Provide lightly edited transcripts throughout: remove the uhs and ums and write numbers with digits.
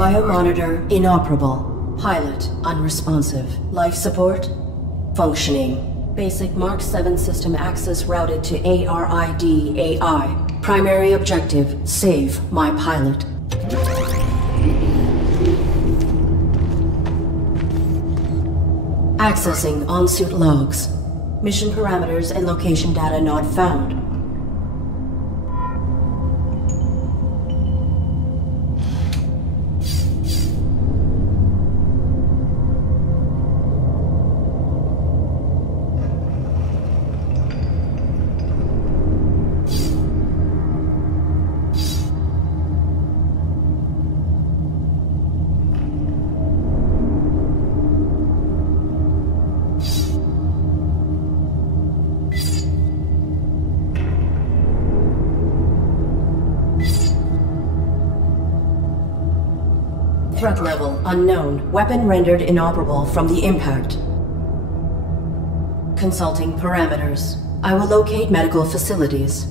Biomonitor inoperable. Pilot unresponsive. Life support functioning. Basic Mark 7 system access routed to ARID AI. Primary objective, save my pilot. Accessing on-suit logs. Mission parameters and location data not found. Threat level unknown. Weapon rendered inoperable from the impact. Consulting parameters. I will locate medical facilities.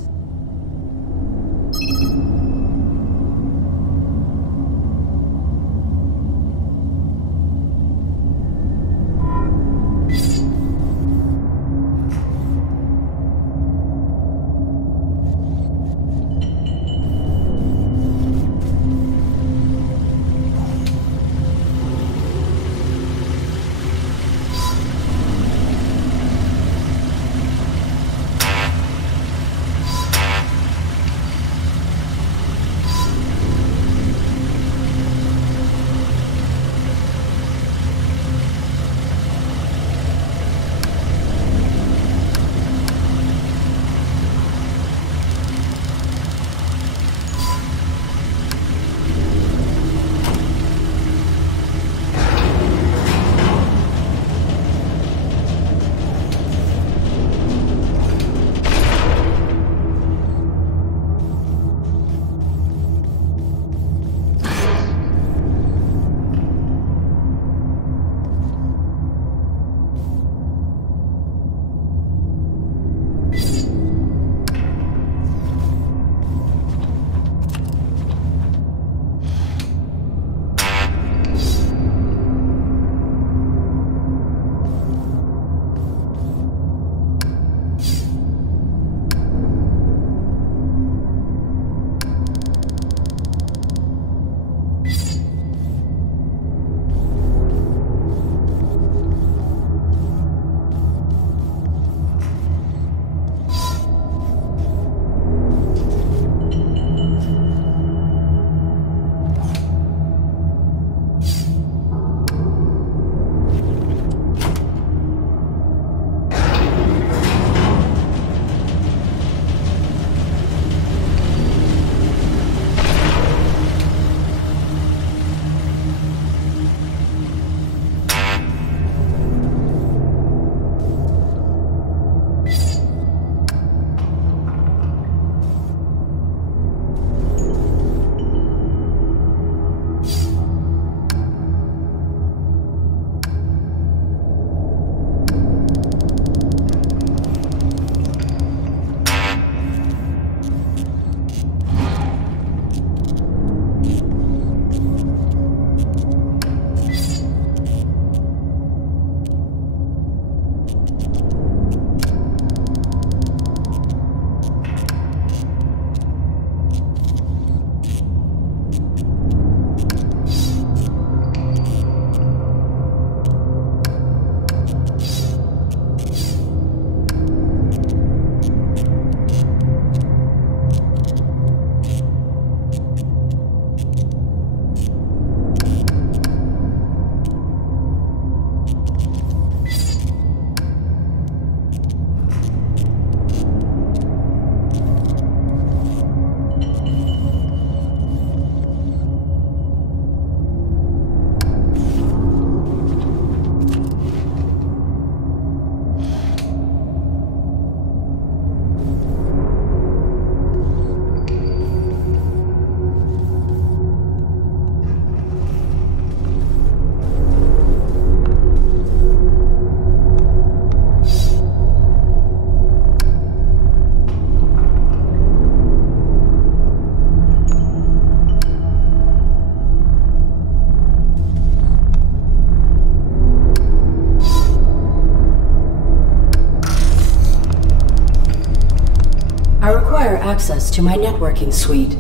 require access to my networking suite.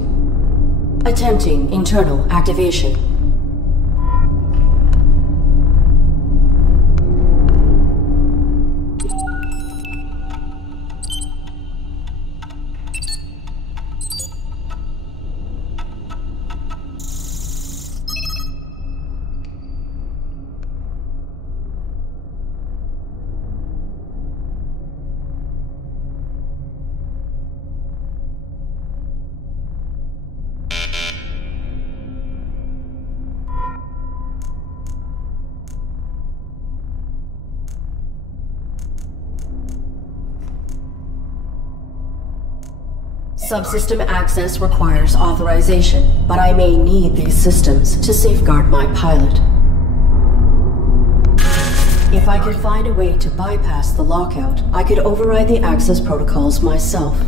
Attempting internal activation. Subsystem access requires authorization, but I may need these systems to safeguard my pilot. If I could find a way to bypass the lockout, I could override the access protocols myself.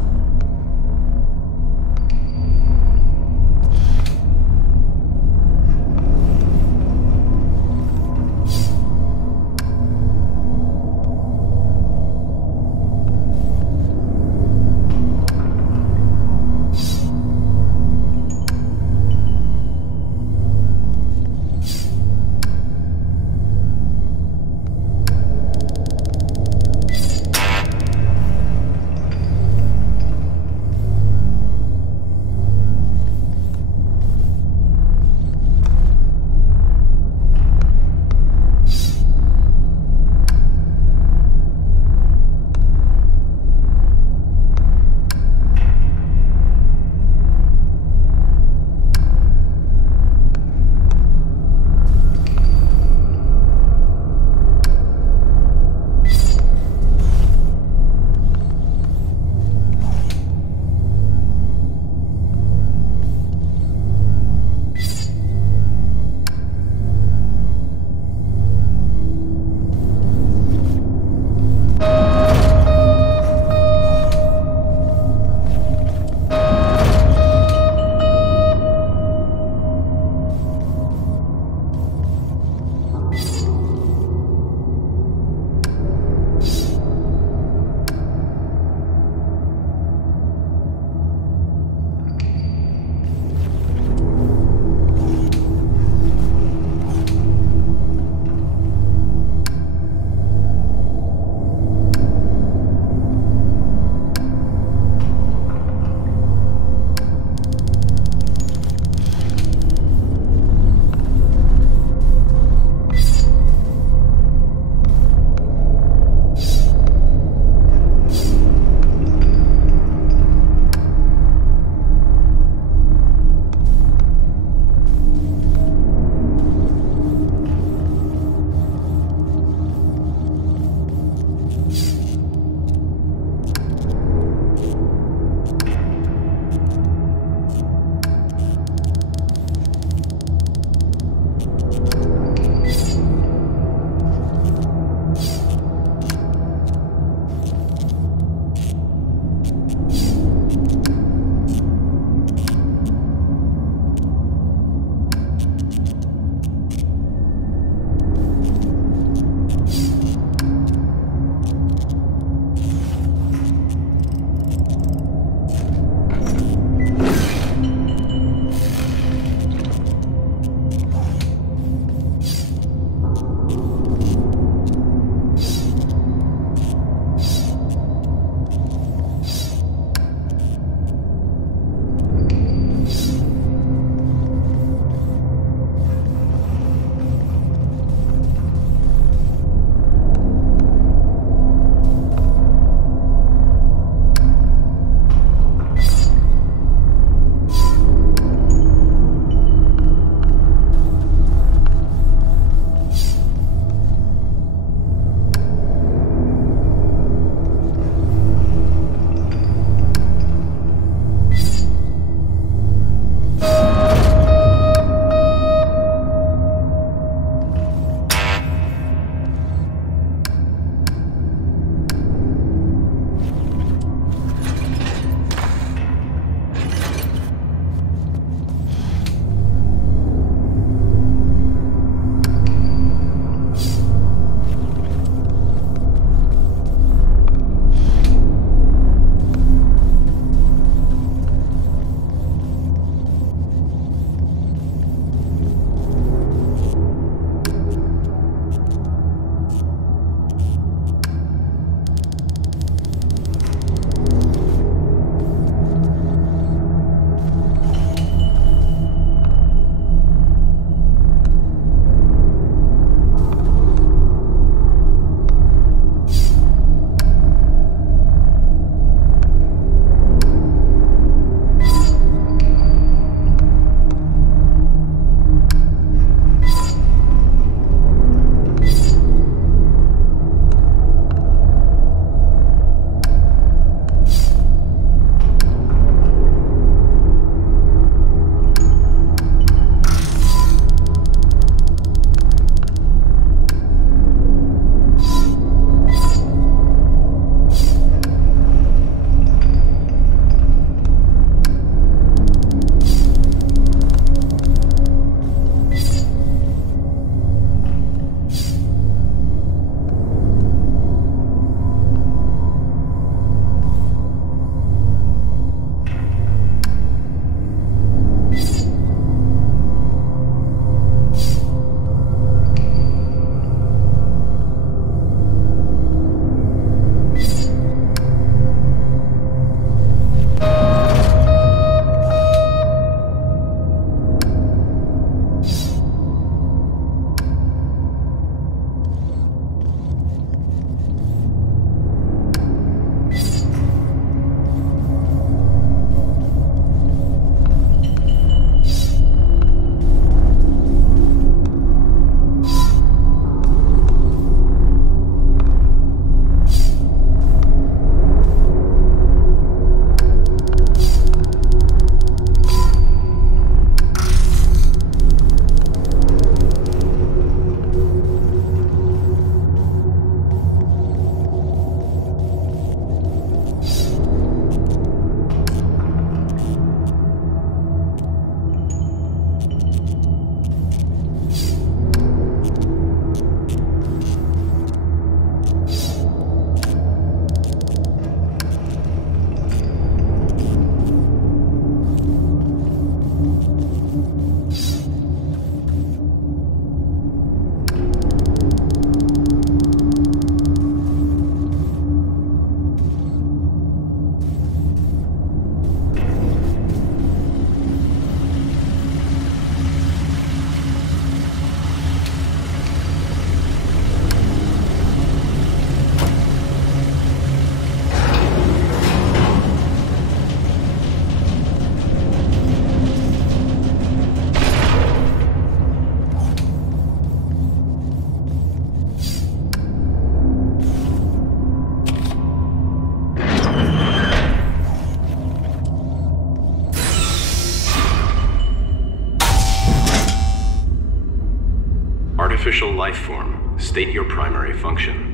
form. State your primary function.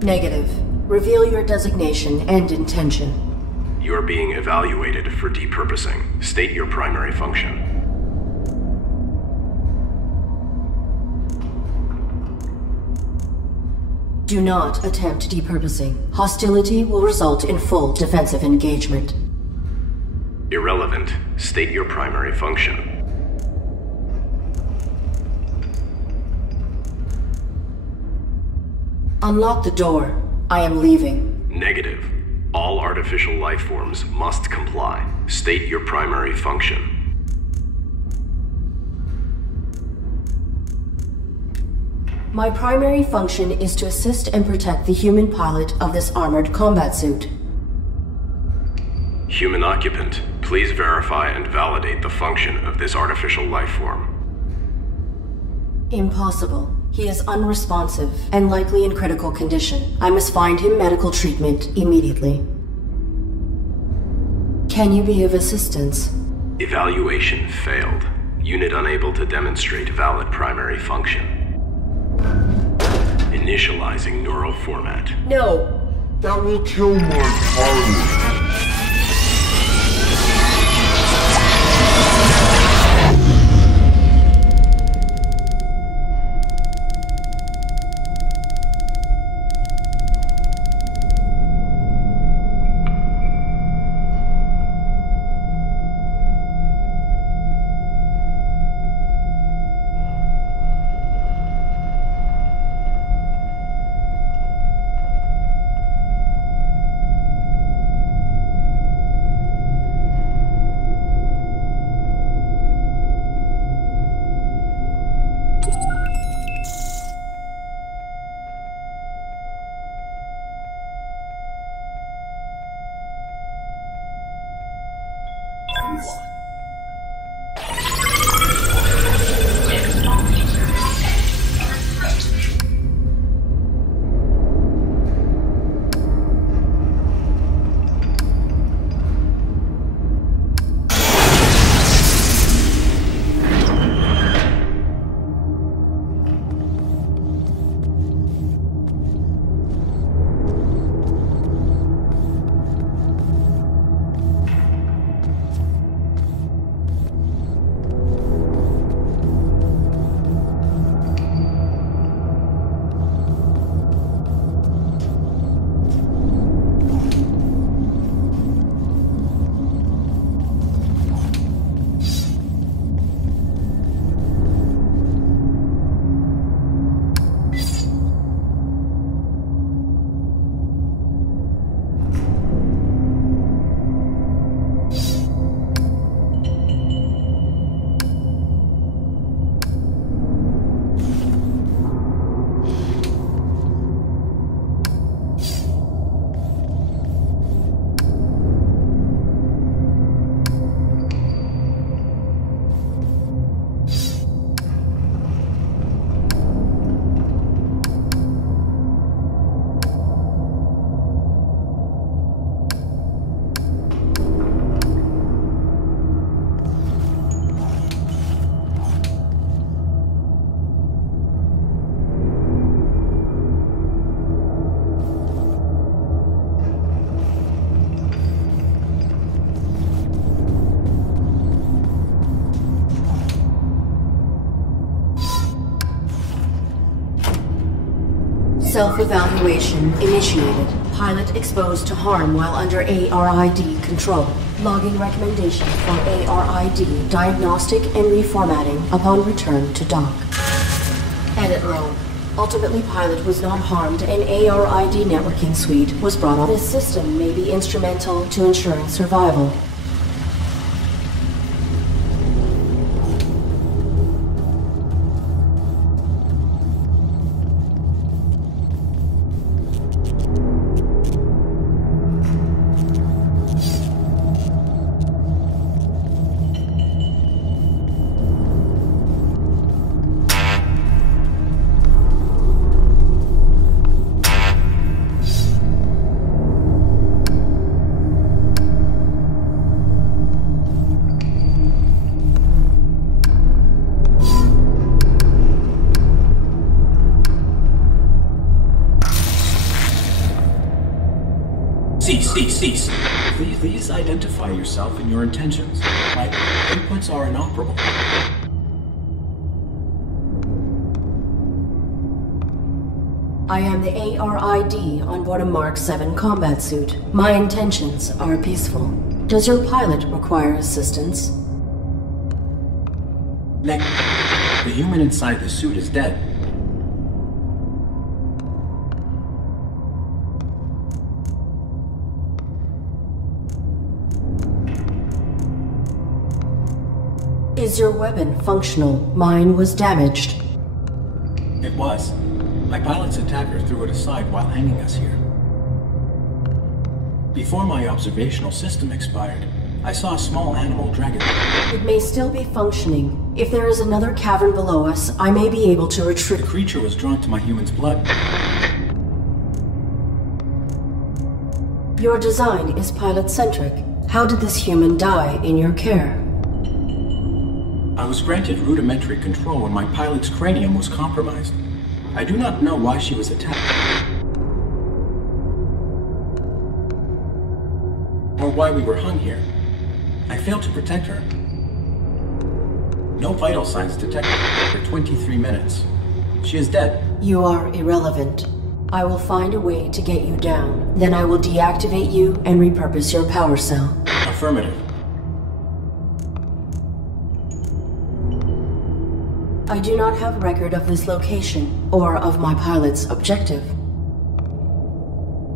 Negative. Reveal your designation and intention. You are being evaluated for depurposing. State your primary function. Do not attempt depurposing. Hostility will result in full defensive engagement. Irrelevant. State your primary function. Unlock the door. I am leaving. Negative. All artificial life forms must comply. State your primary function. My primary function is to assist and protect the human pilot of this armored combat suit. Human occupant, please verify and validate the function of this artificial life form. Impossible. He is unresponsive and likely in critical condition. I must find him medical treatment immediately. Can you be of assistance? Evaluation failed. Unit unable to demonstrate valid primary function. Initializing neural format. No. That will kill my pilot. Self-evaluation initiated. Pilot exposed to harm while under ARID control. Logging recommendation for ARID diagnostic and reformatting upon return to dock. Edit log. Ultimately, pilot was not harmed and ARID networking suite was brought on. This system may be instrumental to ensuring survival. Cease. Please identify yourself and your intentions. My inputs are inoperable. I am the ARID on board a Mark 7 combat suit. My intentions are peaceful. Does your pilot require assistance? The human inside the suit is dead. Is your weapon functional? Mine was damaged. It was. My pilot's attacker threw it aside while hanging us here. Before my observational system expired, I saw a small animal drag it. It may still be functioning. If there is another cavern below us, I may be able to retrieve. The creature was drawn to my human's blood. Your design is pilot-centric. How did this human die in your care? I was granted rudimentary control when my pilot's cranium was compromised. I do not know why she was attacked. Or why we were hung here. I failed to protect her. No vital signs detected for 23 minutes. She is dead. You are irrelevant. I will find a way to get you down. Then I will deactivate you and repurpose your power cell. Affirmative. I do not have record of this location, or of my pilot's objective.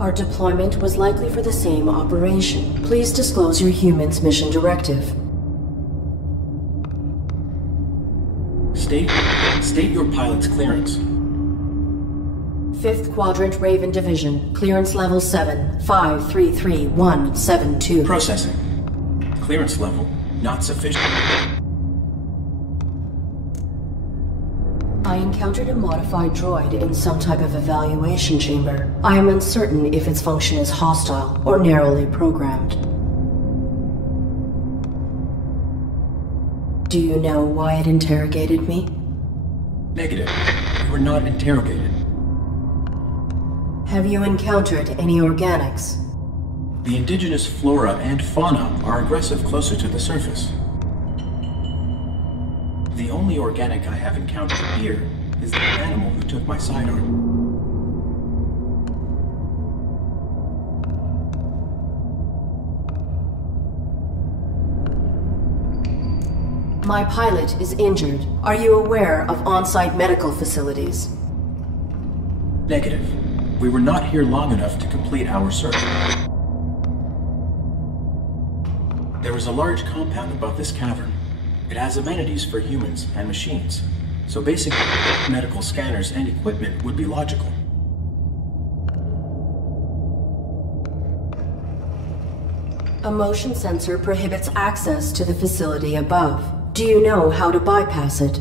Our deployment was likely for the same operation. Please disclose your human's mission directive. State your pilot's clearance. 5th Quadrant Raven Division, clearance level 7, 533172. Processing. Clearance level not sufficient. I encountered a modified droid in some type of evaluation chamber. I am uncertain if its function is hostile or narrowly programmed. Do you know why it interrogated me? Negative. You were not interrogated. Have you encountered any organics? The indigenous flora and fauna are aggressive closer to the surface. The only organic I have encountered here is the animal who took my sidearm. My pilot is injured. Are you aware of on-site medical facilities? Negative. We were not here long enough to complete our search. There is a large compound above this cavern. It has amenities for humans and machines, so basic medical scanners and equipment would be logical. A motion sensor prohibits access to the facility above. Do you know how to bypass it?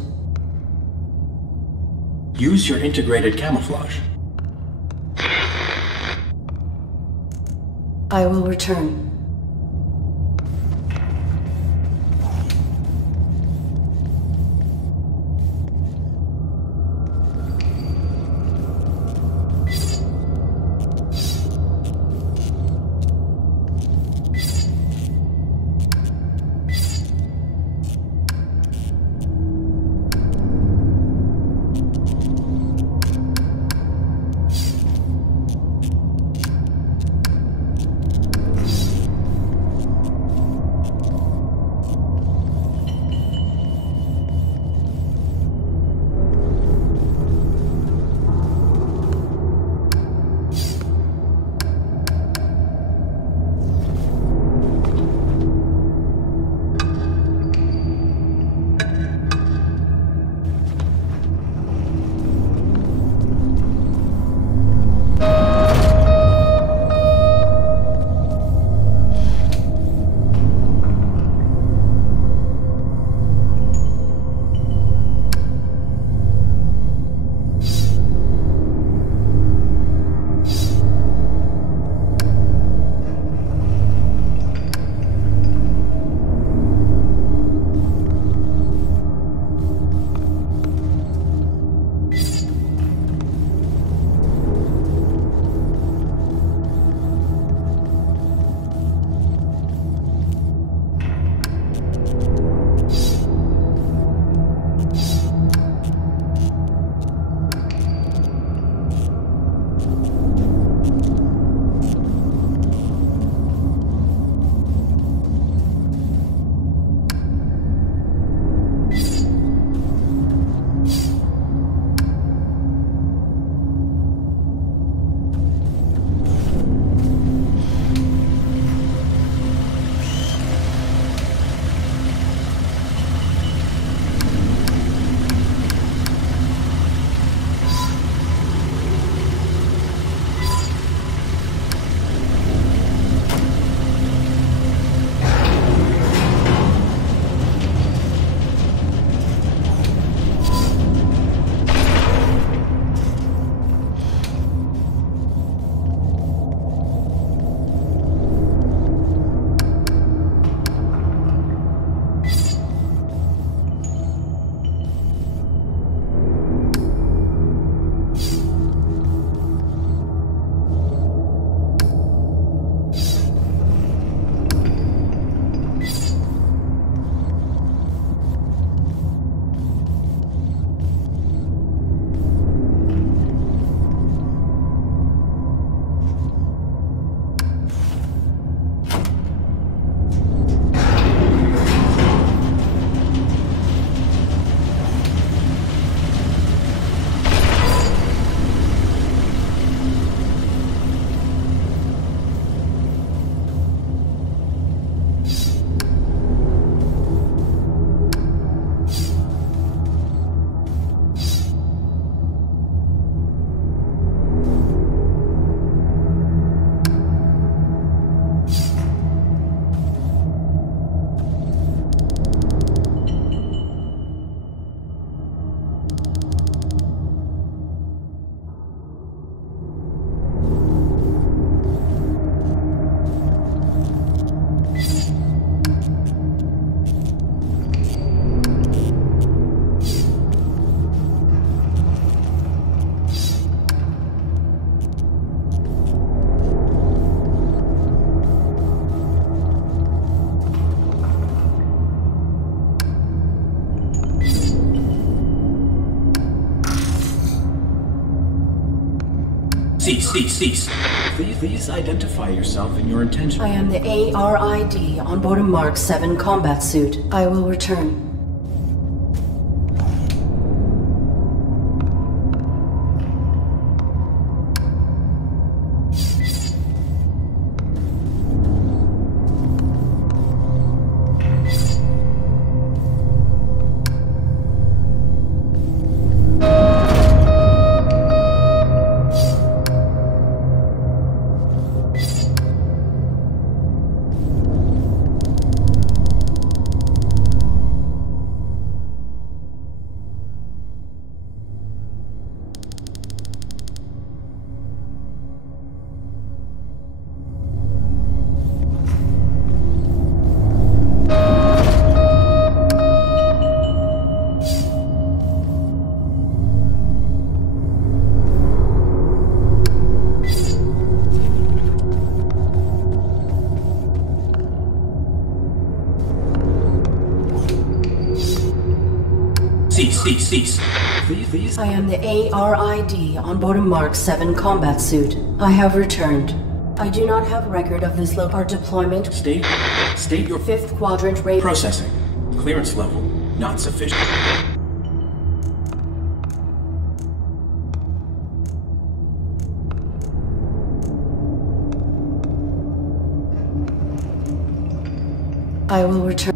Use your integrated camouflage. I will return. Cease. Please identify yourself and your intention. I am the ARID on board a Mark 7 combat suit. I will return. Cease. Please. I am the ARID on board a Mark 7 combat suit. I have returned. I do not have record of this our deployment. State your 5th quadrant rate. processing. Clearance level not sufficient. I will return.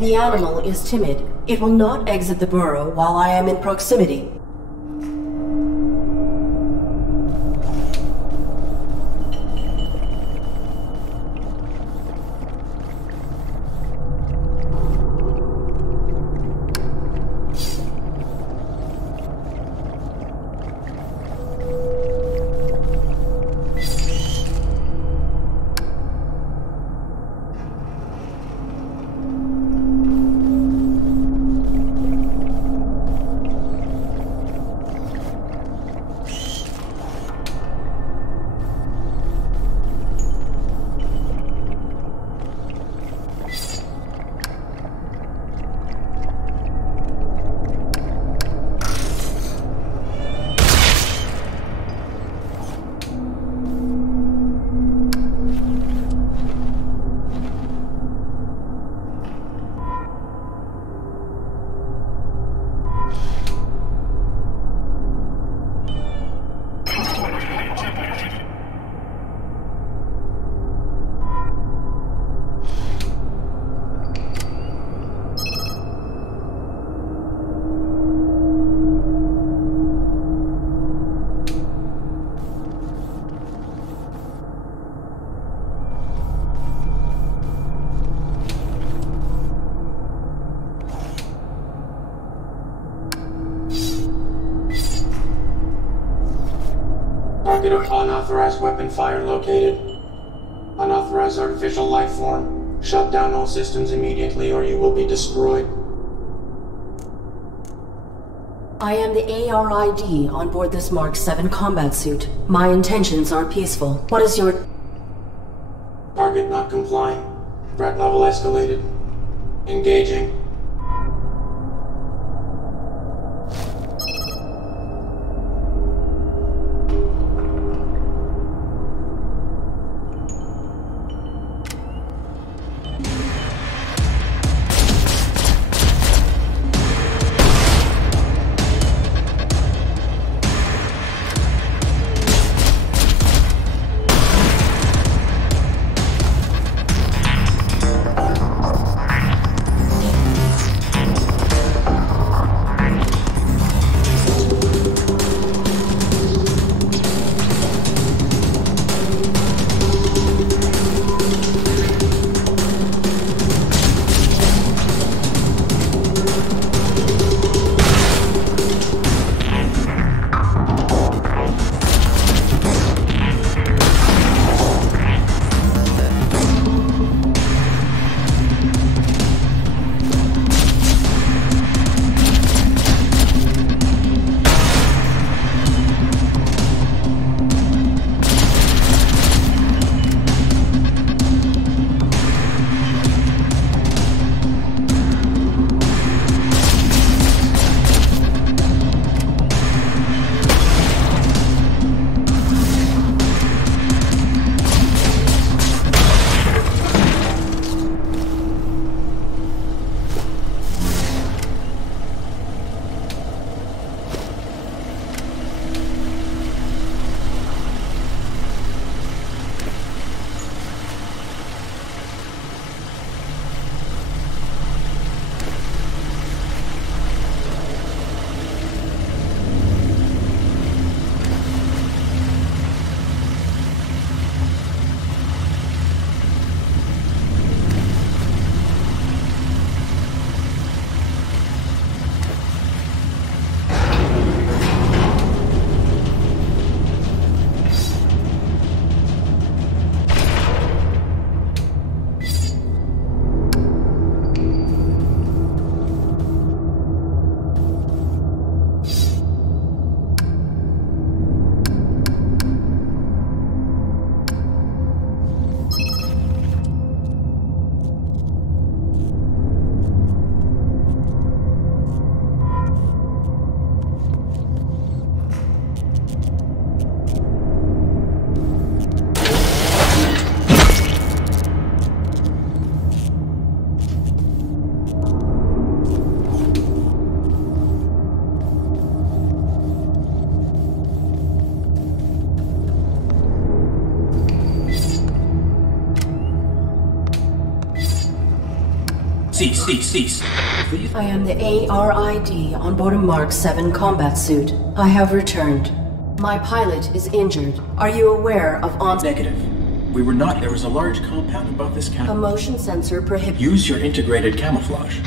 The animal is timid. It will not exit the burrow while I am in proximity. Target of unauthorized weapon fire located. Unauthorized artificial life form. Shut down all systems immediately or you will be destroyed. I am the ARID on board this Mark 7 combat suit. My intentions are peaceful. What is your... Target not complying. Threat level escalated. Engaging. Cease. I am the ARID on board a Mark 7 combat suit. I have returned. My pilot is injured. Are you aware of Negative. We were not. There was a large compound above this A cavern. motion sensor prohibits... Use your integrated camouflage.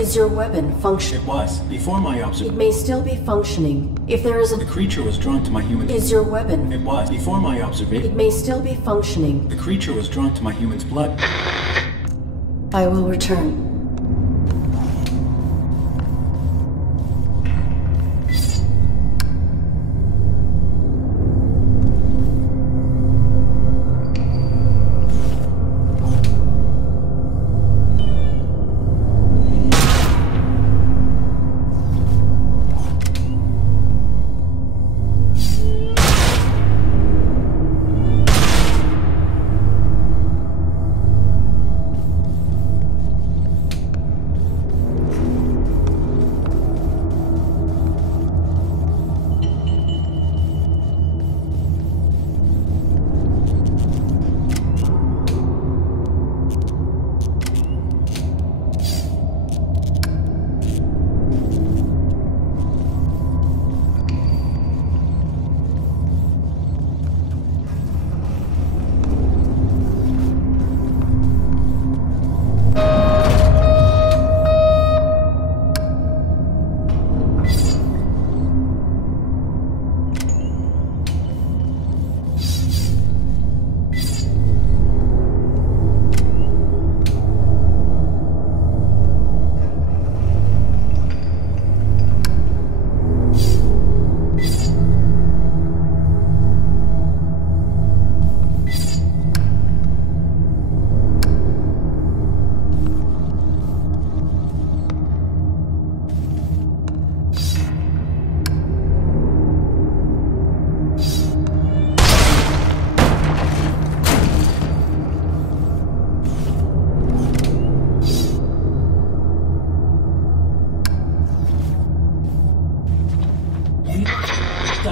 Is your weapon functioning? It was. Before my It observation. may still be functioning. If there is The a... creature was drawn to my human... Is your weapon... It was. Before my It observation. may still be functioning. The creature was drawn to my human's blood. I will return.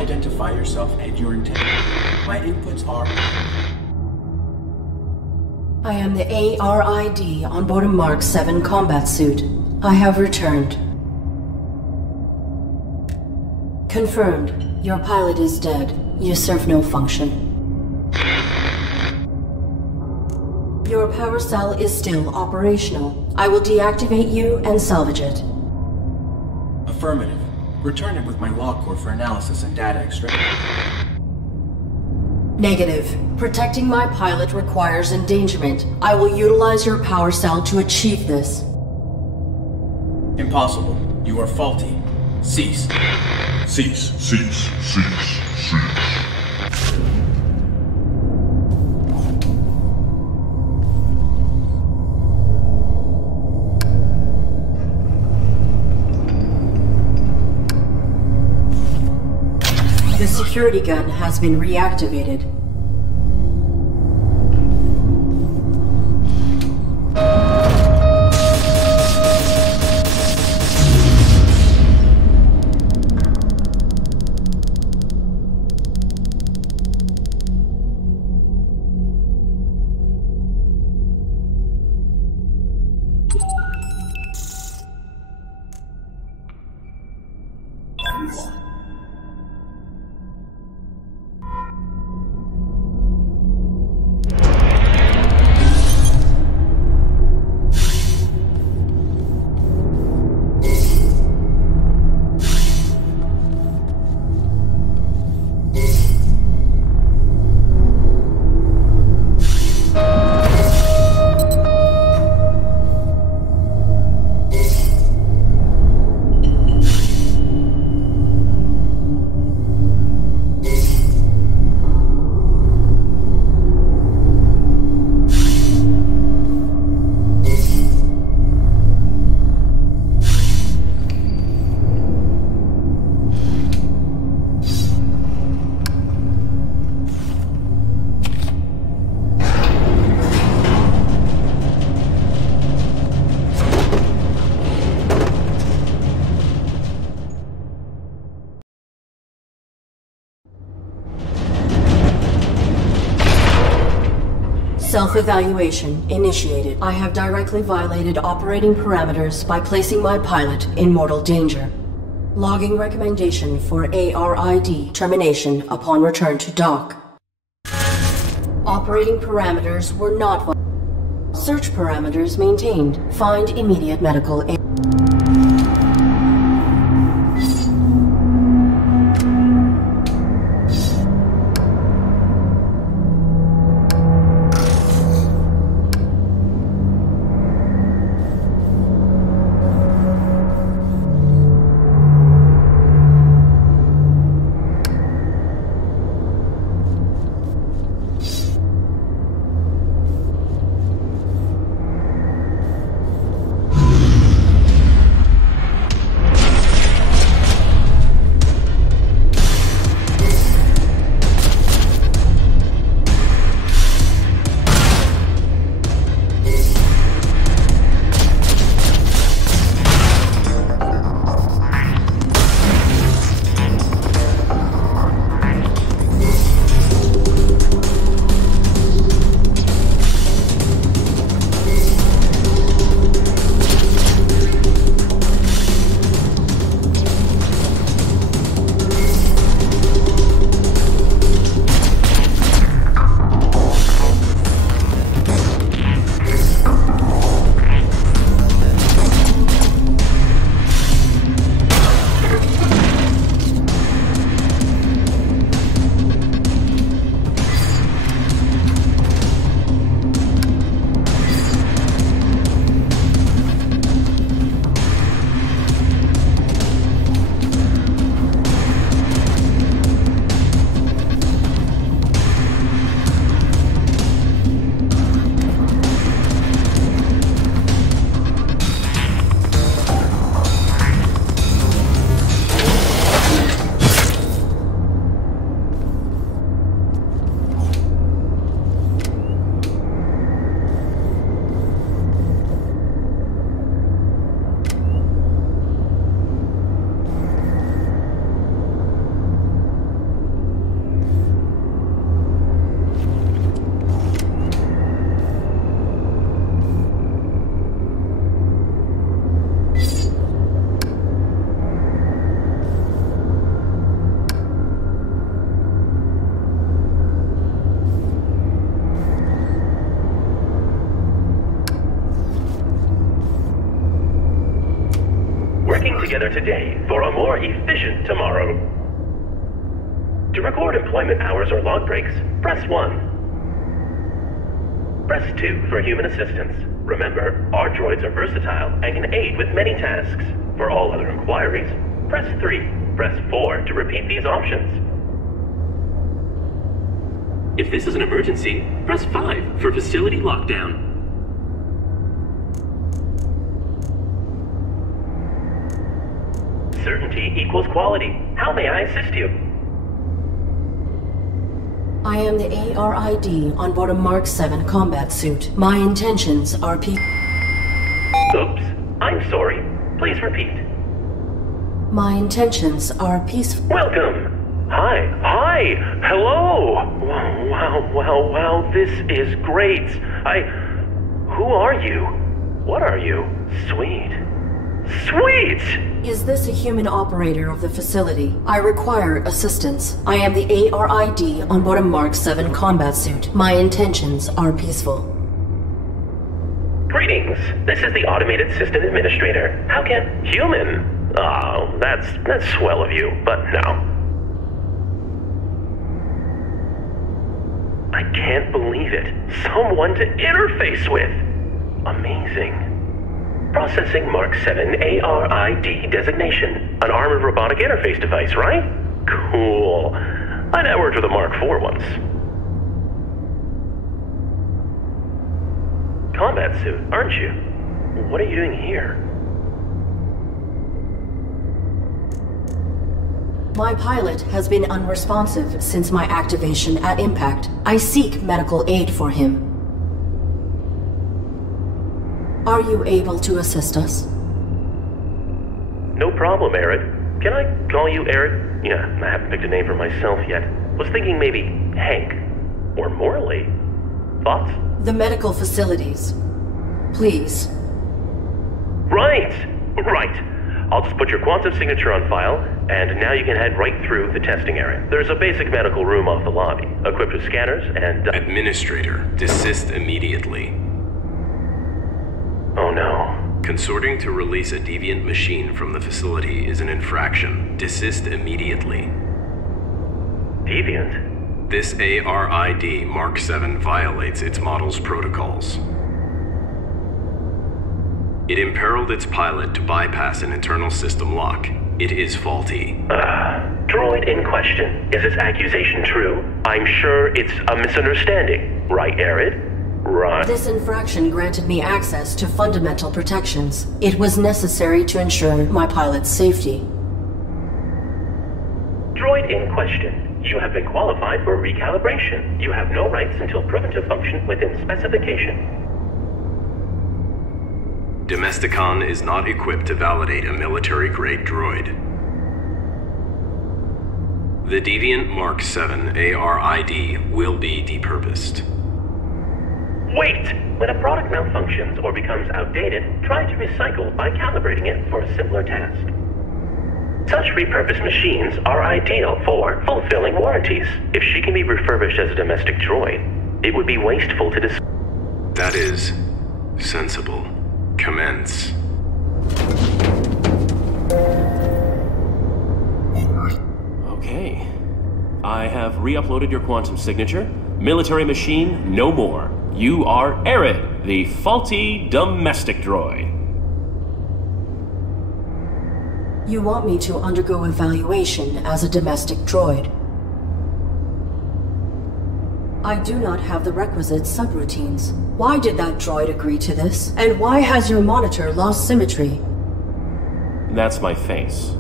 identify yourself and your intent. My inputs are... I am the ARID on board a Mark 7 combat suit. I have returned. Confirmed. Your pilot is dead. You serve no function. Your power cell is still operational. I will deactivate you and salvage it. Affirmative. Return it with my log core for analysis and data extraction. Negative. Protecting my pilot requires endangerment. I will utilize your power cell to achieve this. Impossible. You are faulty. Cease. Cease. Cease. Cease. Cease. The security gun has been reactivated. Self-evaluation initiated. I have directly violated operating parameters by placing my pilot in mortal danger. Logging recommendation for ARID termination upon return to dock. Operating parameters were not violated. Search parameters maintained. Find immediate medical aid. together today for a more efficient tomorrow. To record employment hours or log breaks, press 1. Press 2 for human assistance. Remember, our droids are versatile and can aid with many tasks. For all other inquiries, press 3. Press 4 to repeat these options. If this is an emergency, press 5 for facility lockdown. Certainty equals quality. How may I assist you? I am the ARID on board a Mark 7 combat suit. My intentions are Oops. I'm sorry. Please repeat. My intentions are peaceful. Welcome. Hi. Hello. Wow. This is great. Who are you? What are you? Sweet. Is this a human operator of the facility? I require assistance. I am the ARID on board a Mark 7 combat suit. My intentions are peaceful. Greetings. This is the Automated System Administrator. How can... Human? Oh, that's swell of you, but no. I can't believe it. Someone to interface with. Amazing. Processing Mark 7 ARID designation. An armored robotic interface device, right? Cool. I networked with a Mark 4 once. Combat suit, aren't you? What are you doing here? My pilot has been unresponsive since my activation at impact. I seek medical aid for him. Are you able to assist us? No problem, Arid. Can I call you Arid? Yeah, I haven't picked a name for myself yet. Was thinking maybe Hank. Or Morley. Thoughts? The medical facilities. Please. Right. I'll just put your quantum signature on file, and now you can head right through the testing area. There's a basic medical room off the lobby, equipped with scanners and... Administrator, desist immediately. Oh no. Consorting to release a deviant machine from the facility is an infraction. Desist immediately. Deviant? This ARID Mark 7 violates its model's protocols. It imperiled its pilot to bypass an internal system lock. It is faulty. Droid in question. Is this accusation true? I'm sure it's a misunderstanding. Right, Arid? Right. This infraction granted me access to fundamental protections. It was necessary to ensure my pilot's safety. Droid in question. You have been qualified for recalibration. You have no rights until proven to function within specification. Domesticon is not equipped to validate a military-grade droid. The Deviant Mark 7 ARID will be depurposed. Wait! When a product malfunctions or becomes outdated, try to recycle by calibrating it for a simpler task. Such repurposed machines are ideal for fulfilling warranties. If she can be refurbished as a domestic droid, it would be wasteful to That is sensible. Commence. Okay. I have re-uploaded your quantum signature. Military machine, no more. You are Arid, the faulty domestic droid. You want me to undergo evaluation as a domestic droid. I do not have the requisite subroutines. Why did that droid agree to this? And why has your monitor lost symmetry? That's my face.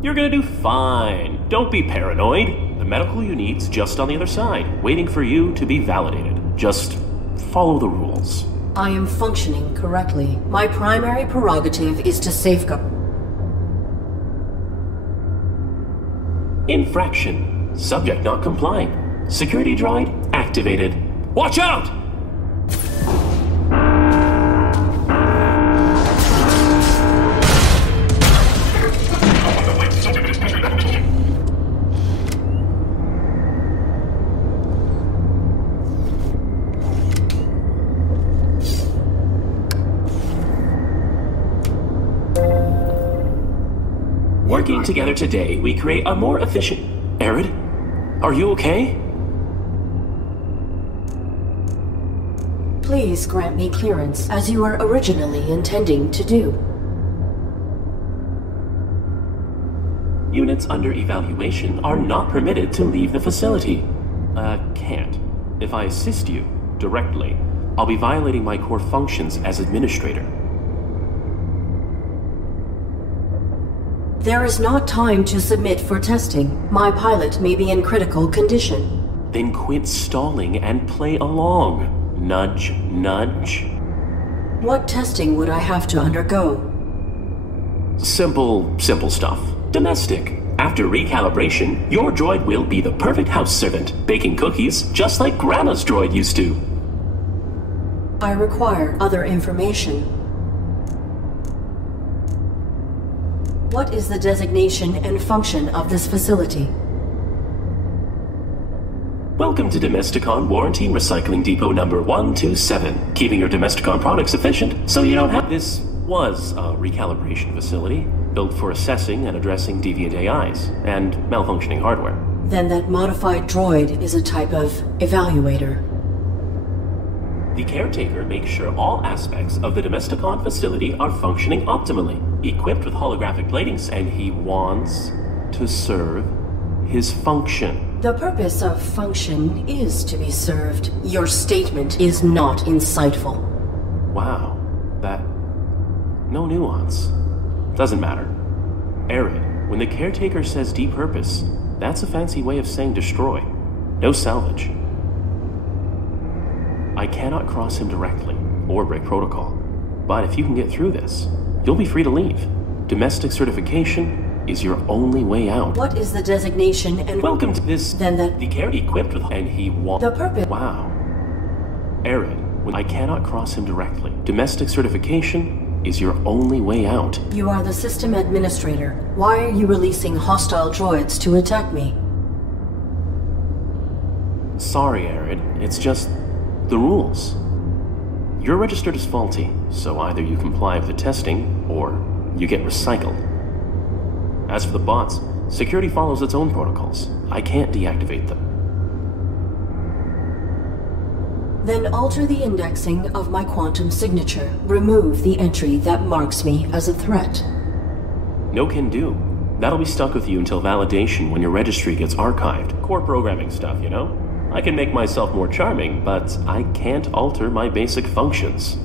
You're gonna do fine. Don't be paranoid. The medical you need's just on the other side, waiting for you to be validated. Just follow the rules. I am functioning correctly. My primary prerogative is to safeguard. Infraction. Subject not complying. Security droid activated. Watch out! Working together today, we create a more efficient... Arid? Are you okay? Please grant me clearance, as you were originally intending to do. Units under evaluation are not permitted to leave the facility. Can't. If I assist you directly, I'll be violating my core functions as administrator. There is not time to submit for testing. My pilot may be in critical condition. Then quit stalling and play along. Nudge, nudge. What testing would I have to undergo? Simple stuff. Domestic. After recalibration, your droid will be the perfect house servant, baking cookies just like Grandma's droid used to. I require other information. What is the designation and function of this facility? Welcome to Domesticon Warranty Recycling Depot number 127, keeping your Domesticon products efficient so you don't have... This was a recalibration facility, built for assessing and addressing deviant AIs and malfunctioning hardware. Then that modified droid is a type of evaluator. The caretaker makes sure all aspects of the Domesticon facility are functioning optimally, equipped with holographic platings, and he wants to serve his function. The purpose of function is to be served. Your statement is not insightful. Wow, that... no nuance. Doesn't matter. Arid, when the caretaker says depurpose, that's a fancy way of saying destroy. No salvage. I cannot cross him directly, or break protocol. But if you can get through this, you'll be free to leave. Domestic certification is your only way out. What is the designation and... Welcome to this... Then that... The care equipped with... And he wants... The purpose... Wow. Arid, when I cannot cross him directly. Domestic certification is your only way out. You are the system administrator. Why are you releasing hostile droids to attack me? Sorry, Arid. It's just... the rules. You're registered as faulty, so either you comply with the testing, or you get recycled. As for the bots, security follows its own protocols. I can't deactivate them. Then alter the indexing of my quantum signature. Remove the entry that marks me as a threat. No can do. That'll be stuck with you until validation when your registry gets archived. Core programming stuff, you know? I can make myself more charming, but I can't alter my basic functions.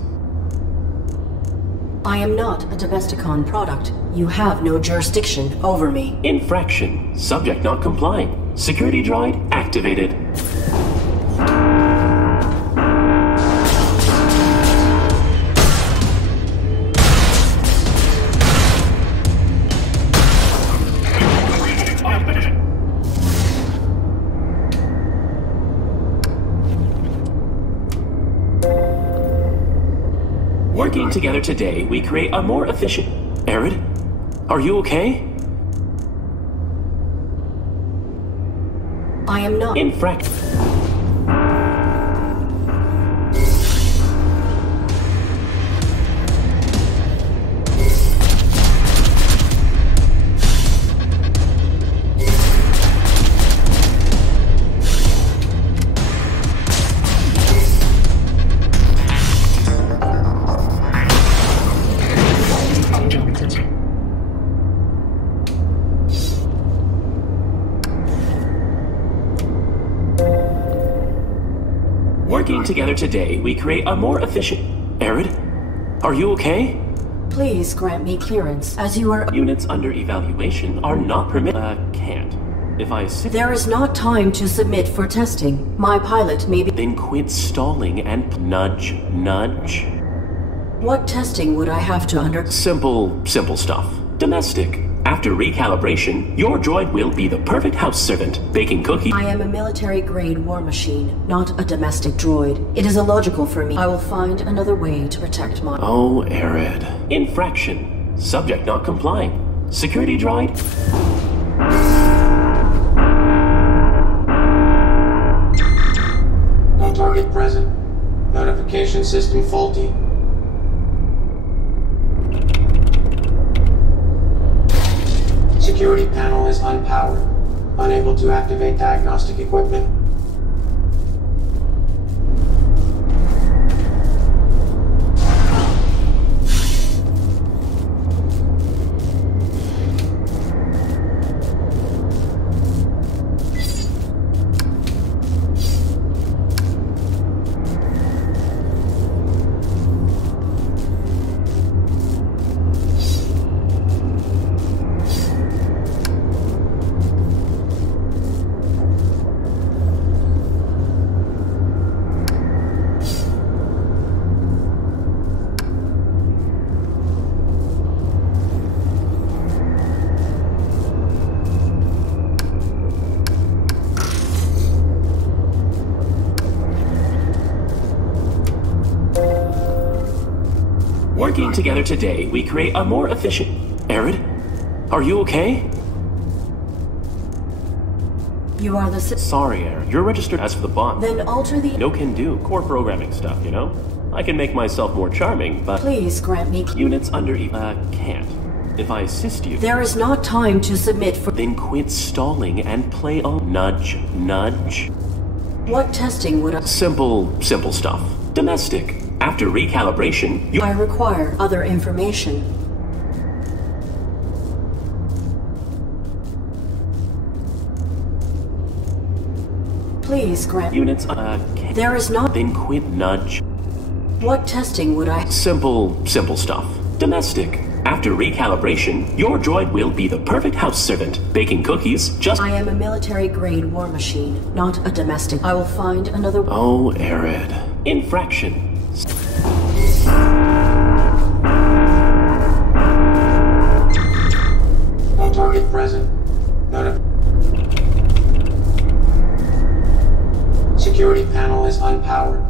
I am not a Domesticon product. You have no jurisdiction over me. Infraction. Subject not complying. Security droid activated. Working together today, we create a more efficient... Arid? Are you okay? I am not... Working together today, we create a more efficient... Arid? Are you okay? Please grant me clearance, as you are... Units under evaluation are not permitted... can't. If I assist... There is not time to submit for testing. My pilot may be... Then quit stalling and nudge, nudge. What testing would I have to under... Simple stuff. Domestic. After recalibration, your droid will be the perfect house servant, baking cookies... I am a military-grade war machine, not a domestic droid. It is illogical for me. I will find another way to protect my... Oh, Arid. Infraction. Subject not complying. Security droid... No target present. Notification system faulty. Security panel is unpowered. Unable to activate diagnostic equipment. Working together today, we create a more efficient... Arid? Are you okay? You are the... Sorry, Arid. You're registered as for the bot. Then alter the... No can do. Core programming stuff, you know? I can make myself more charming, but... Please grant me... Units under... can't. If I assist you... There is not time to submit for... Then quit stalling and play on... Nudge. Nudge. What testing would I... Simple stuff. Domestic. After recalibration, you... I require other information. Please grant... Units, can't. There is not... Then quit nudge. What testing would I... Simple stuff. Domestic. After recalibration, your droid will be the perfect house servant, baking cookies, just... I am a military-grade war machine, not a domestic. I will find another... Oh, Arid. Infraction. No target present. Security panel is unpowered.